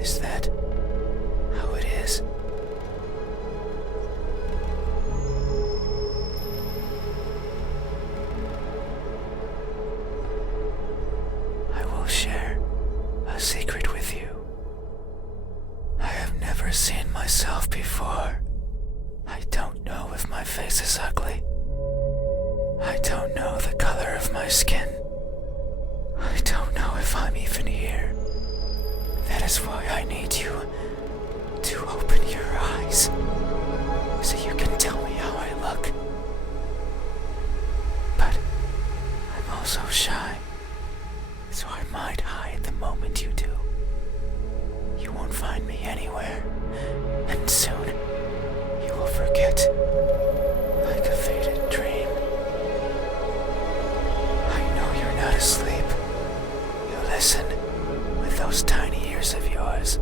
Is that how it is? I will share a secret with you. I have never seen myself before. I don't know if my face is ugly. I don't know the color of my skin. I don't know if I'm even here. That is why I need you to open your eyes so you can tell me how I look. But I'm also shy, so I might hide the moment you do. You won't find me anywhere, and soon you will forget, like a faded dream. I know you're not asleep. You listen with those tiny ears of yours.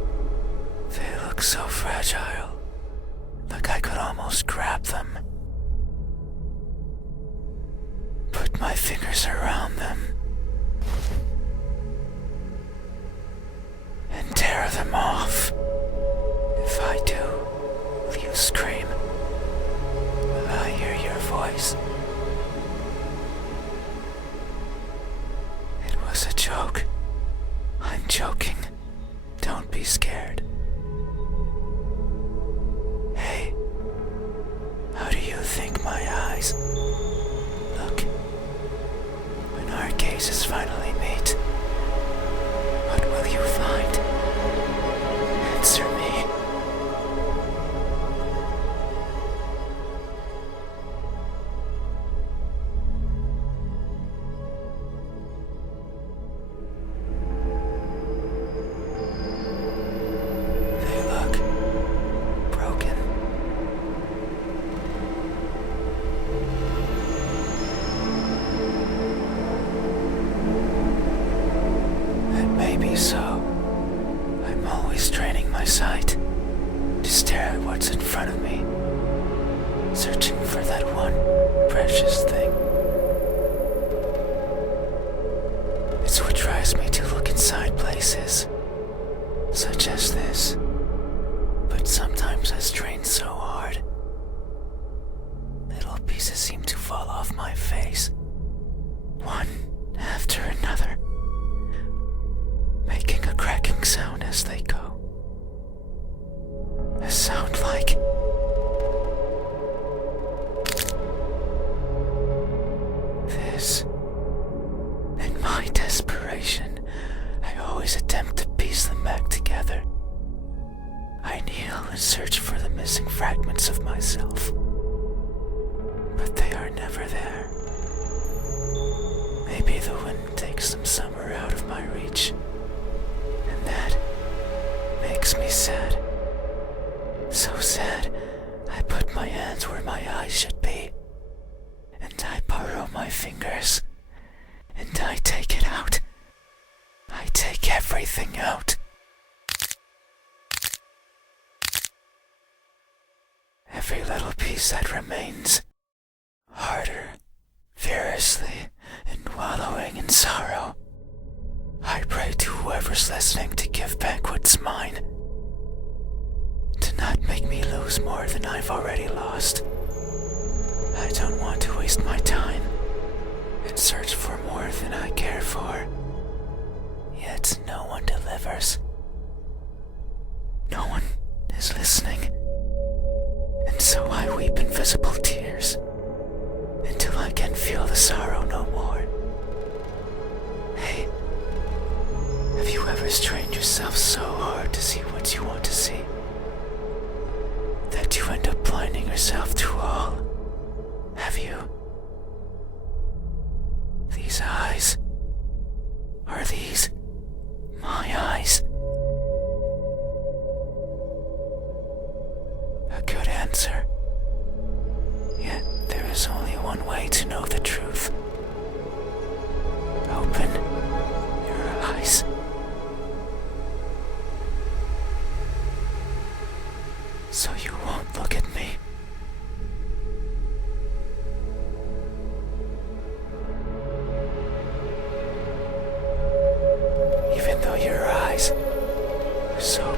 They look so fragile, like I could almost grab them. Put my fingers around them and tear them off. If I do, will you scream? Will I hear your voice? It was a joke. I'm joking. Don't be scared. Hey, how do you think my eyes look when our gazes finally meet? What will you find? Answer me. They look broken. And maybe so. I'm always training my sight to stare at what's in front of me, searching for that one precious thing. It's what drives me to look inside places such as this, but sometimes I strain so hard, little pieces seem to fall off my face, one after another, making a cracking sound as they go. A sound like this. In my desperation, I always attempt to piece them back together. I kneel and search for the missing fragments of myself, but they are never there. Maybe the wind takes them somewhere out of my reach, and that makes me sad. So sad, I put my hands where my eyes should be, and I borrow my fingers, and I take it out. I take everything out. Every little piece that remains, harder, furiously, and wallowing in sorrow. I pray to whoever's listening to give back what's mine, to not make me lose more than I've already lost. I don't want to waste my time and search for more than I care for. Yet no one delivers. No one is listening. And so I weep invisible tears until I can feel the sorrow no more. Hey, have you ever strained yourself so hard to see what you want to see that you end up blinding yourself to all? Have you? These eyes, are these my eyes? A good answer. Yet there is only one way to know the truth. Open your eyes. So you won't look at me. Even though your eyes are so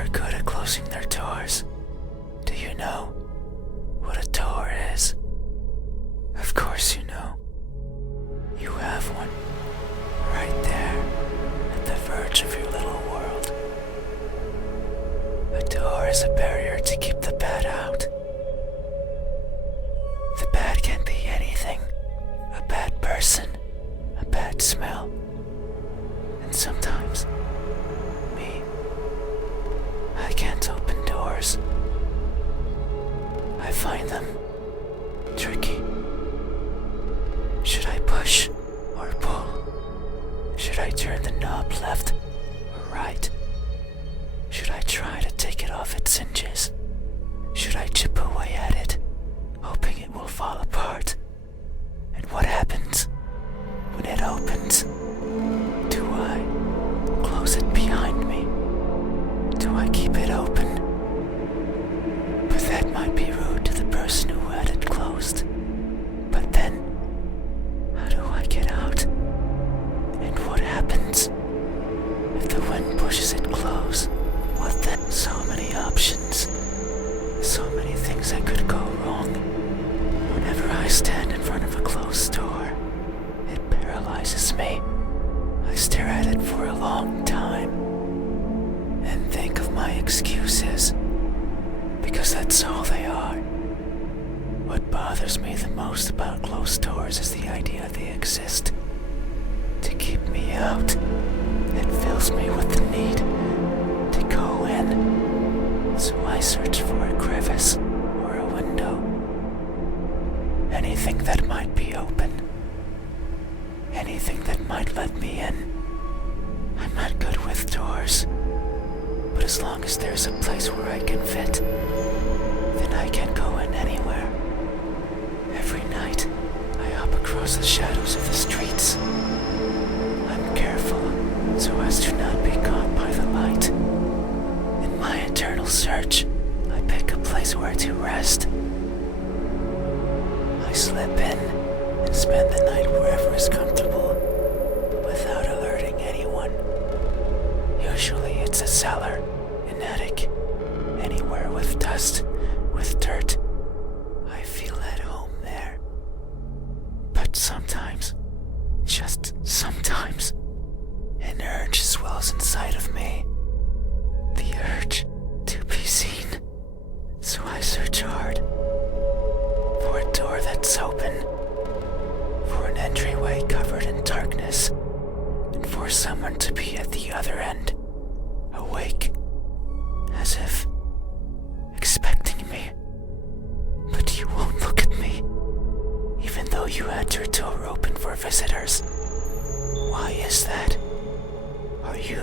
are good at closing their doors. Do you know what a door is? Of course you know. You have one right there at the verge of your little world. A door is a barrier to keep the bad out. The bad can be anything. A bad person, a bad smell, and sometimes me. I can't open doors. I find them tricky. Should I push or pull? Should I turn the knob left or right? Should I try to take it off its hinges? Should I chip away at it, hoping it will fall apart? And what happens when it opens? Do I close it behind me? Do I keep it open? But that might be rude to the person who had it closed. But then, how do I get out? And what happens if the wind pushes it close? What then? So many options. So many things that could go wrong. Whenever I stand in front of a closed door, it paralyzes me. I stare at it for a long time and think of my excuses, because that's all they are. What bothers me the most about closed doors is the idea they exist to keep me out. It fills me with the need to go in, so I search for a crevice or a window. Anything that might be open. Anything that might let me in. I'm not good with doors, but as long as there's a place where I can fit, then I can go in anywhere. Every night, I hop across the shadows of the streets. I'm careful so as to not be caught by the light. In my eternal search, I pick a place where to rest. I slip in and spend the night wherever is comfortable, without alerting anyone. Usually it's a cellar, an attic, anywhere with dust, with dirt. I feel at home there. But sometimes, just sometimes, an urge swells inside of me. The urge to be seen. So I search hard for a door that's open, for an entryway covered in darkness, and for someone to be at the other end, awake, as if expecting me. But you won't look at me, even though you had your door open for visitors. Why is that? Are you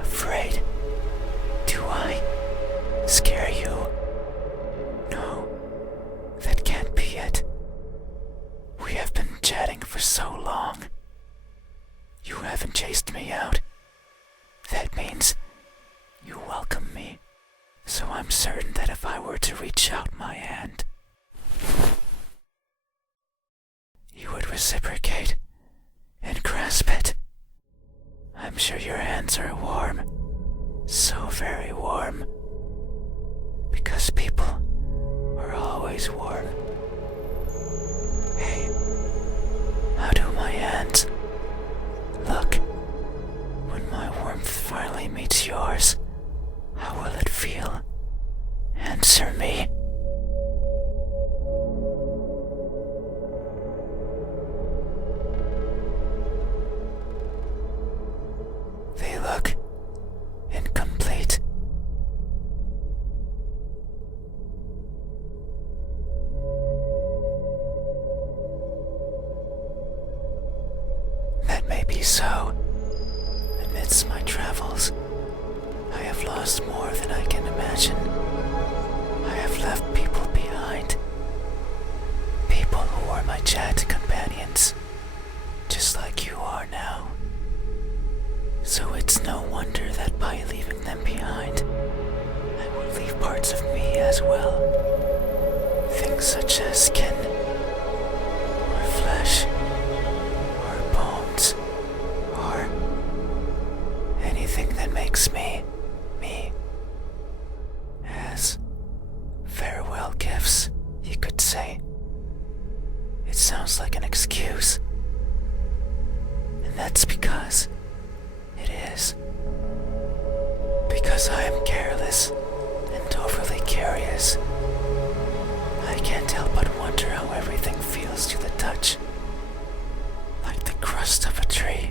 afraid? Do I scare you? No, that can't be it. We have been chatting for so long. You haven't chased me out. That means you welcome me. So I'm certain that if I were to reach out my hand, you would reciprocate and grasp it. I'm sure your hands are warm. So very warm. Because people are always warm. Hey, how do my hands look when my warmth finally meets yours? How will it feel? Answer me. They look incomplete. That may be so. Amidst my travels, I have lost more than I can imagine. I have left people behind. People who were my chat companions, just like you are now. So it's no wonder that by leaving them behind, I will leave parts of me as well. Things such as skin, or flesh, or bones, or anything that makes me, me. because I am careless and overly curious, I can't help but wonder how everything feels to the touch. Like the crust of a tree,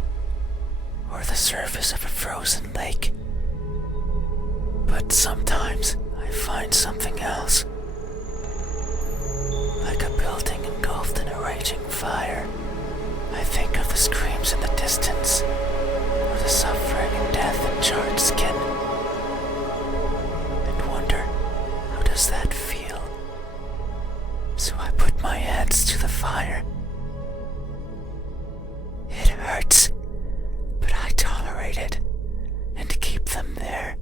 or the surface of a frozen lake. But sometimes I find something else. Like a building engulfed in a raging fire. I think of the screams in the distance, or the suffering and death in charred skin, and wonder, how does that feel? So I put my hands to the fire. It hurts, but I tolerate it, and keep them there,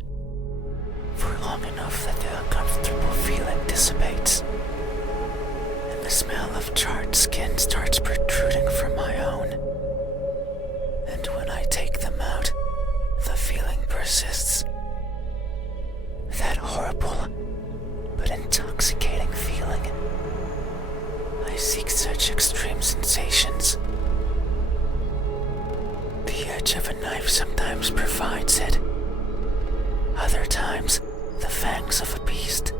for long enough that the uncomfortable feeling dissipates, and the smell of charred skin starts protruding from my own. And when I take them out, the feeling persists. That horrible but intoxicating feeling. I seek such extreme sensations. The edge of a knife sometimes provides it. Other times, the fangs of a beast.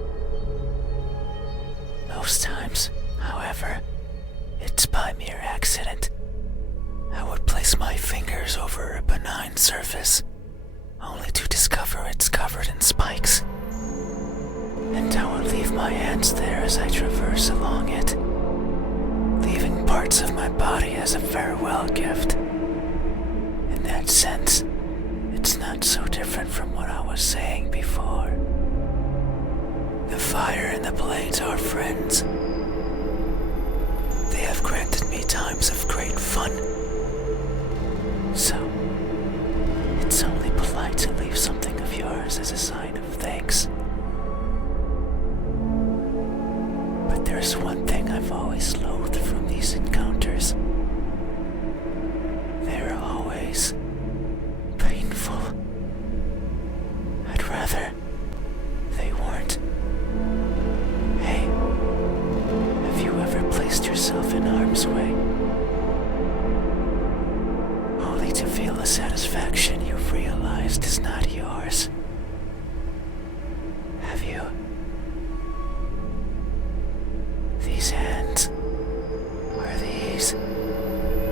Most times, however, it's by mere accident. I would place my fingers over a benign surface, only to discover it's covered in spikes. And I would leave my hands there as I traverse along it, leaving parts of my body as a farewell gift. In that sense, it's not so different from what I was saying before. The fire and the blades are friends. They have granted me times of great fun. So, it's only polite to leave something of yours as a sign of thanks. But there's one thing I've always loathed from these encounters. They're always painful. I'd rather they weren't. Hey, have you ever placed yourself in harm's way? Only to feel a satisfaction you've realized is not yours. Have you? These hands, are these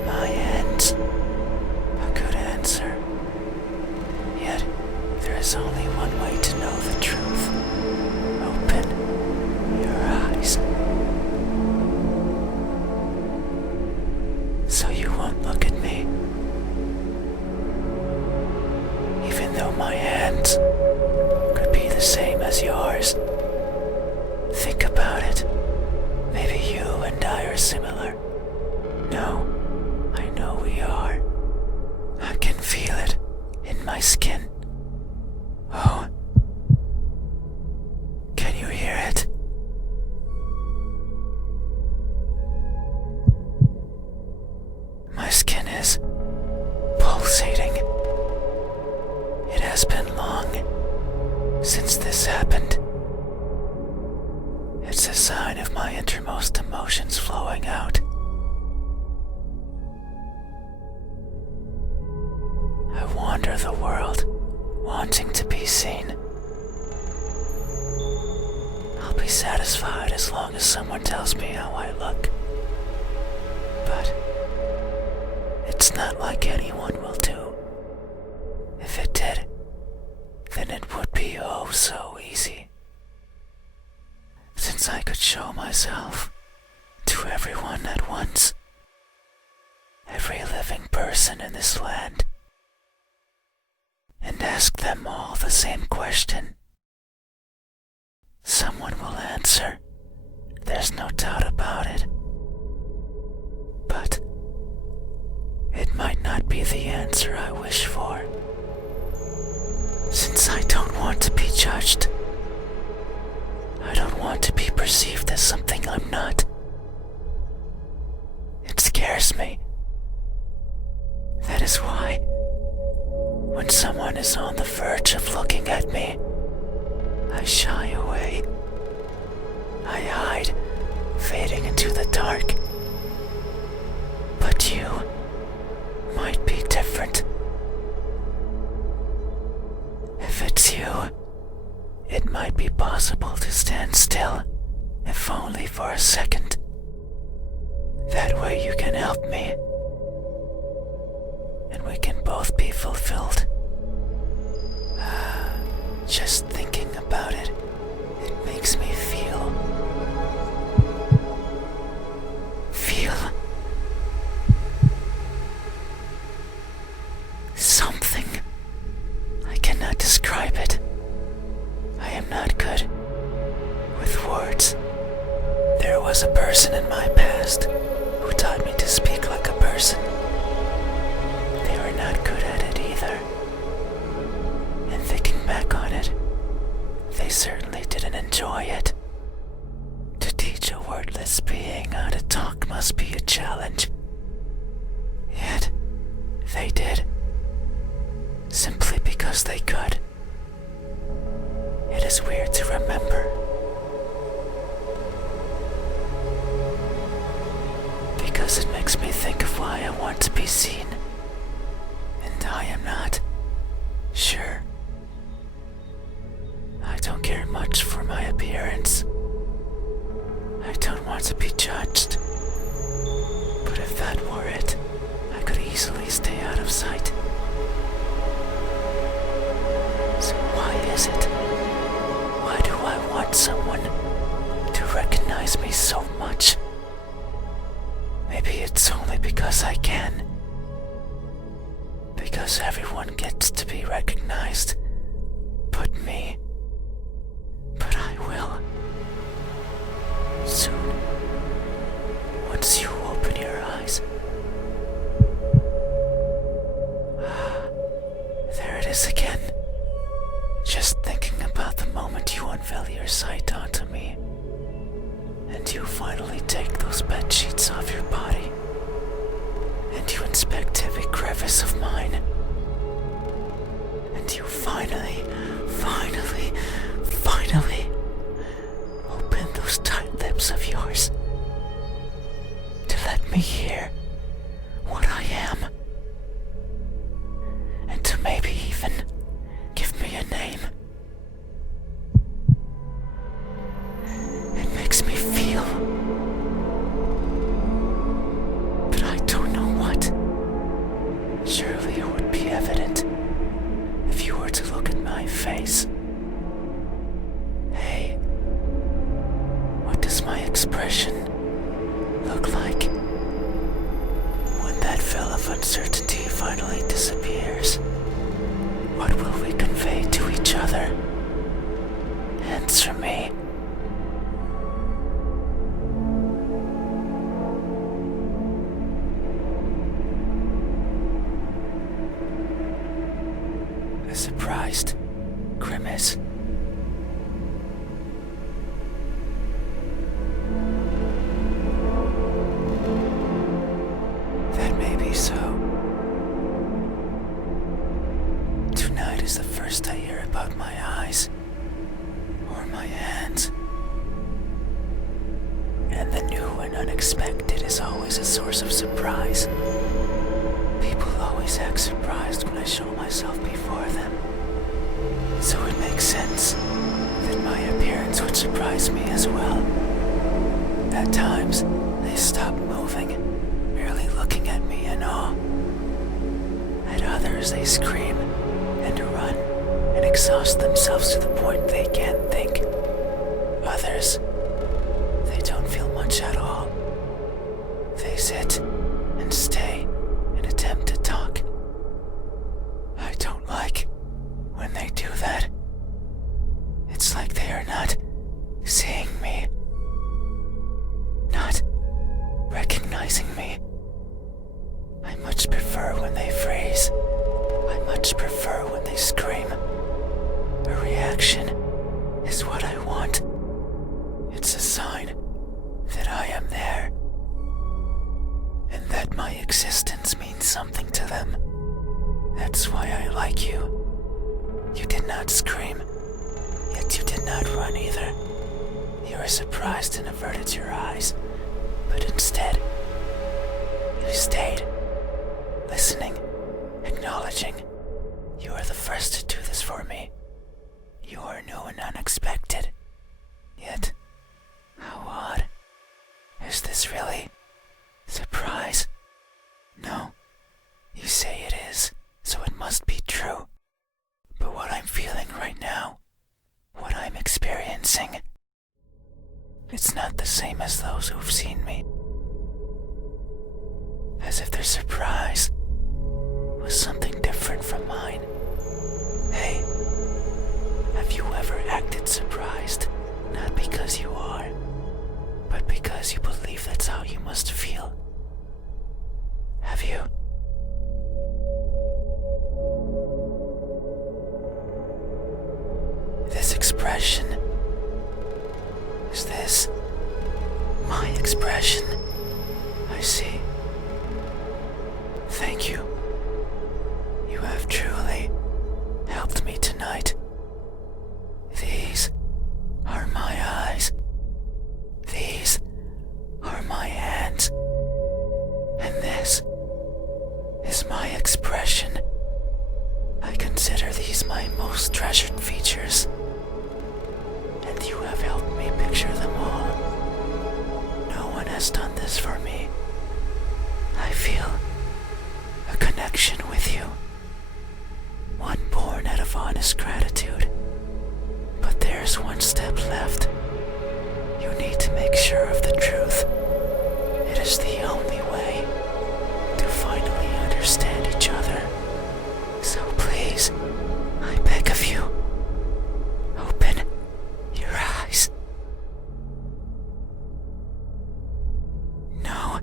my hands? A good answer. Yet, there is only one way to know the truth. Open your eyes. So you won't look at me. Even though my hands could be the same as yours. Think about it. Maybe you and I are similar. No, I know we are. I can feel it in my skin. Oh, can you hear it? My skin is pulsating. It has been long since this happened. It's a sign of my innermost emotions flowing out. I wander the world, wanting to be seen. I'll be satisfied as long as someone tells me how I look. But it's not like anyone will do. If it did, then it would be oh so easy. Since I could show myself to everyone at once, every living person in this land, and ask them all the same question. Someone will answer, there's no doubt about it. But it might not be the answer I wish for, since I don't want to be judged. I don't want to be perceived as something I'm not. It scares me. That is why, when someone is on the verge of looking at me, I shy away. I hide, fading into the dark. But you might be different. If it's you, it might be possible to stand still, if only for a second. That way you can help me, and we can both be fulfilled. Just thinking about it, it makes me feel something. I cannot describe it. I am not good with words. There was a person in my past who taught me to speak like a person. They were not good at it either. And thinking back on it, they certainly didn't enjoy it. To teach a wordless being how to talk must be a challenge. Yet, they did. Simply because they could. It is weird to remember. Because it makes me think of why I want to be seen. And I am not sure. I don't care much for my appearance. I don't want to be judged. But if that were it, I could easily stay out of sight. So why is it? Why do I want someone to recognize me so much? Maybe it's only because I can. Because everyone gets to be recognized, but me. But I will. Soon. Once you open your eyes. There it is again. Just thinking about the moment you unveil your sight onto me, and you finally take those bed sheets off your body, and you inspect every crevice of mine, and you finally open those tight lips of yours to let me hear what I am, and to maybe even give me a name. It makes me feel, but I don't know what. Surely it would be evident if you were to look at my face. Hey, what does my expression look like when that veil of uncertainty finally disappears? What will we convey to each other? Answer me. A surprised grimace. That may be so. Tonight is the first I hear about my eyes, or my hands. And the new and unexpected is always a source of surprise. People always act surprised when I show myself before them. So it makes sense that my appearance would surprise me as well. At times, they stop moving, merely looking at me in awe. At others, they scream and run and exhaust themselves to the point they can't think. Others, they don't feel much at all. They sit and stay and attempt to talk. I don't like when they do that. It's like they are not seeing me, not recognizing me. I much prefer when they freeze. I much prefer when they scream. A reaction is what I want. It's a sign that I am there, and that my existence means something to them. That's why I like you. You did not scream, yet you did not run either. You were surprised and averted your eyes, but instead, you stayed, listening, acknowledging. You are the first to do this for me. convincing. It's not the same as those who've seen me. As if their surprise was something different from mine. Hey, have you ever acted surprised? Not because you are, but because you believe that's how you must feel. Have you? This expression. Is this my expression? I see. Thank you. You have truly helped me tonight. These are my eyes. These are my hands. And this is my expression. I consider these my most treasured features. And you have helped me picture them all. No one has done this for me. I feel a connection with you. One born out of honest gratitude. But there's one step left. You need to make sure of the truth. It is the only way to finally understand each other. So please, I beg of you, open your eyes. No.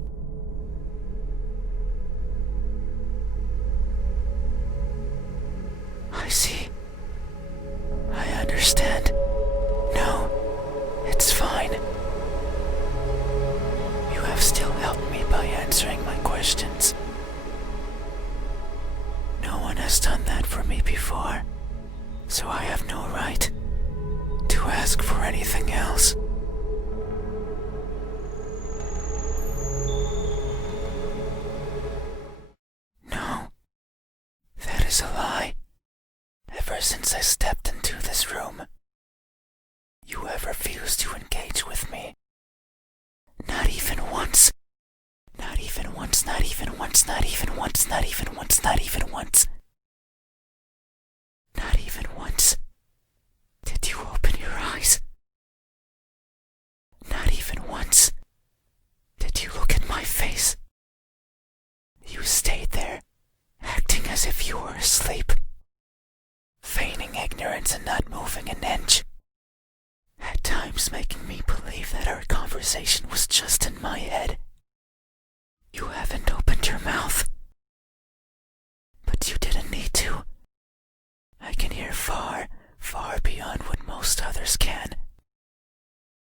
I see. I understand. No, it's fine. You have still helped me by answering my questions. No one has done that for me before, so I have no right to ask for anything else. No, that is a lie. Ever since I stepped into this room, you have refused to engage with me. Not even once. Not even once, not even once, not even once, not even once, not even once. Not even once. Did you open your eyes? Not even once. Did you look at my face? You stayed there, acting as if you were asleep, feigning ignorance and not moving an inch. At times making me believe that our conversation was just in my head. You haven't opened your mouth. But you didn't need to. I can hear far, far beyond what most others can.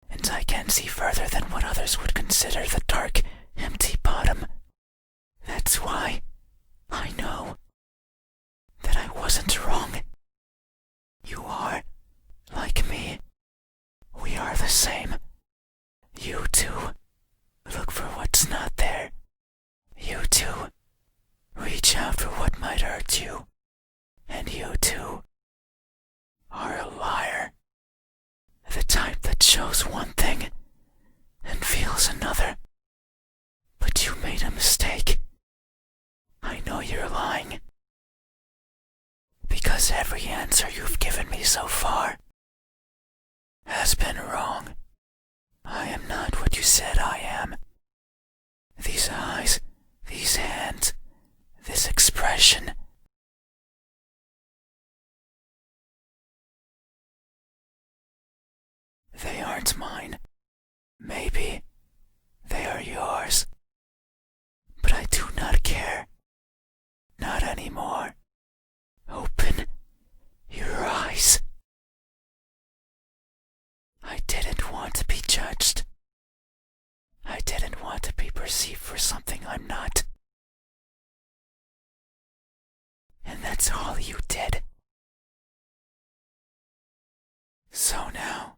And I can see further than what others would consider the dark, empty bottom. That's why I know that I wasn't wrong. You are like me. We are the same. You too look for what's not there. You too reach out for what might hurt you. And you too are a liar. The type that shows one thing and feels another. But you made a mistake. I know you're lying. Because every answer you've given me so far has been wrong. I am not what you said I am. These eyes, these hands, this expression. They aren't mine. Maybe they are yours. But I do not care. Not anymore. Open your eyes. I didn't want to be judged. I didn't want to be perceived for something I'm not. And that's all you did. So now,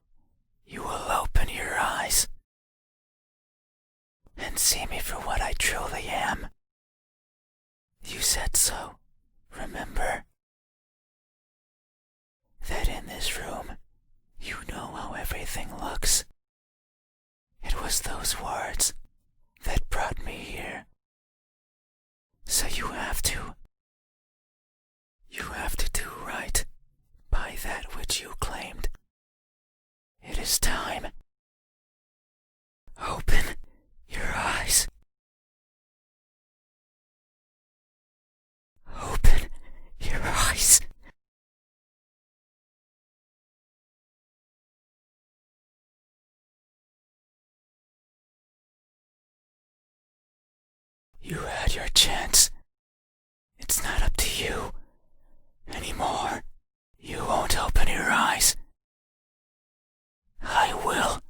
you will open your eyes and see me for what I truly am. You said so, remember? That in this room, you know how everything looks. It was those words that brought me here. So you have to do right by that which you claimed. It had your chance. It's not up to you anymore. You won't open your eyes. I will.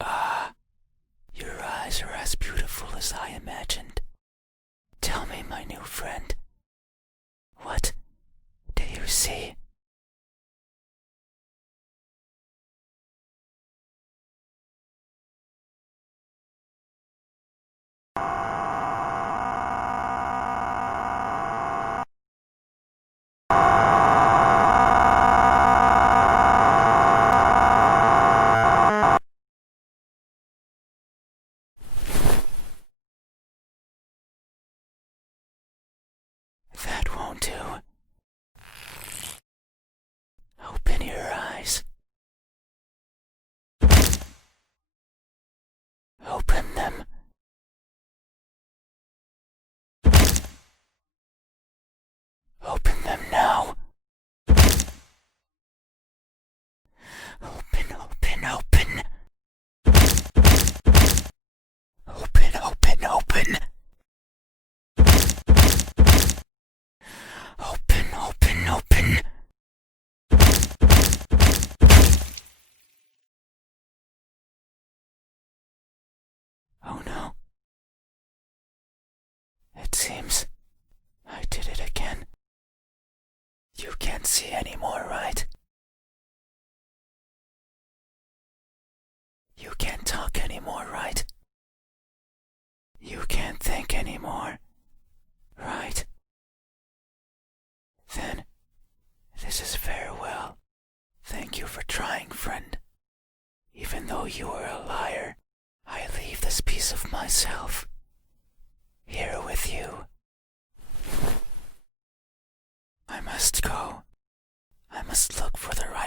Ah, your eyes are as beautiful as I imagined. Tell me, my new friend, what do you see? That won't do. Open your eyes. Open them. Open them now. Open, open, open. Open, open, open. Open, open, open. Oh no. It seems I did it again. You can't see anymore, right? You can't talk anymore, right? You can't think anymore, right? Then, this is farewell. Thank you for trying, friend. Even though you are a liar, I leave this piece of myself here with you. I must go. I must look for the right